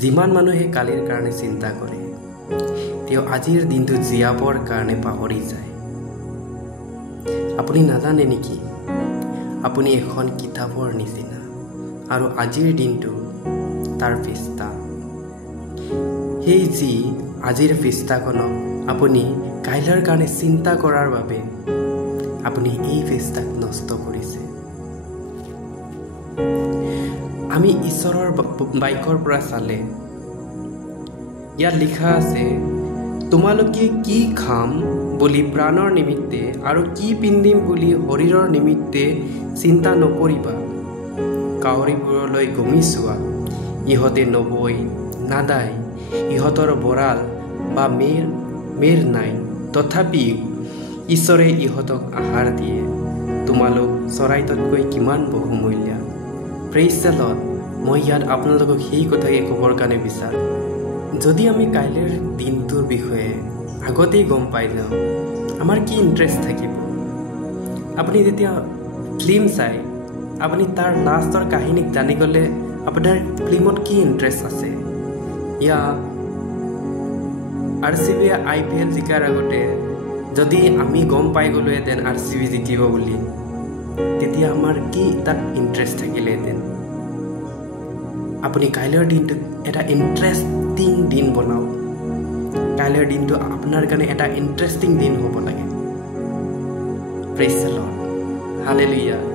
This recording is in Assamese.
যিমান মানুহে কালিৰ কাৰণে চিন্তা কৰে তেওঁ আজিৰ দিনটো জীয়াবৰ কাৰণে পাহৰি যায়। আপুনি নাজানে নেকি আপুনি এখন কিতাপৰ নিচিনা আৰু আজিৰ দিনটো তাৰ পৃষ্ঠা। সেই যি আজিৰ পৃষ্ঠাখনক আপুনি কাইলৈৰ কাৰণে চিন্তা কৰাৰ বাবে আপুনি এই পৃষ্ঠাক নষ্ট কৰিছে। আমি ঈশ্বৰৰ বাক্যৰ পৰা চালে ইয়াত লিখা আছে, তোমালোকে কি খাম বুলি প্ৰাণৰ নিমিত্তে আৰু কি পিন্ধিম বুলি শৰীৰৰ নিমিত্তে চিন্তা নকৰিবা। কাউৰীবোৰলৈ গমি চোৱা, ইহঁতে নবৈ নাদায়, ইহঁতৰ ভঁৰাল বা মেৰ নাই, তথাপি ঈশ্বৰে ইহঁতক আহাৰ দিয়ে। তোমালোক চৰাইতকৈ কিমান বহুমূলীয়া। Praise the lord. মই ইয়াত আপোনালোকক সেই কথাকে ক'বৰ কাৰণে বিচাৰোঁ, যদি আমি কাইলৈৰ দিনটোৰ বিষয়ে আগতেই গম পাই যাওঁ আমাৰ কি ইণ্টাৰেষ্ট থাকিব। আপুনি যেতিয়া ফিল্ম চাই আপুনি তাৰ লাষ্টৰ কাহিনীক জানি গ'লে আপোনাৰ ফিল্মত কি ইণ্টাৰেষ্ট আছে। ইয়া RCB IPL জিকাৰ আগতে যদি আমি গম পাই গ'লোহেঁতেন RCB জিকিব বুলি, তেতিয়া আমাৰ কি তাত ইণ্টাৰেষ্ট থাকিলেহেঁতেন। আপুনি কাইলৈৰ দিনটো এটা ইণ্টাৰেষ্টিং দিন বনাওক। কাইলৈৰ দিনটো আপোনাৰ কাৰণে এটা ইণ্টাৰেষ্টিং দিন হ'ব লাগে। Praise the lord. হালেলুয়া।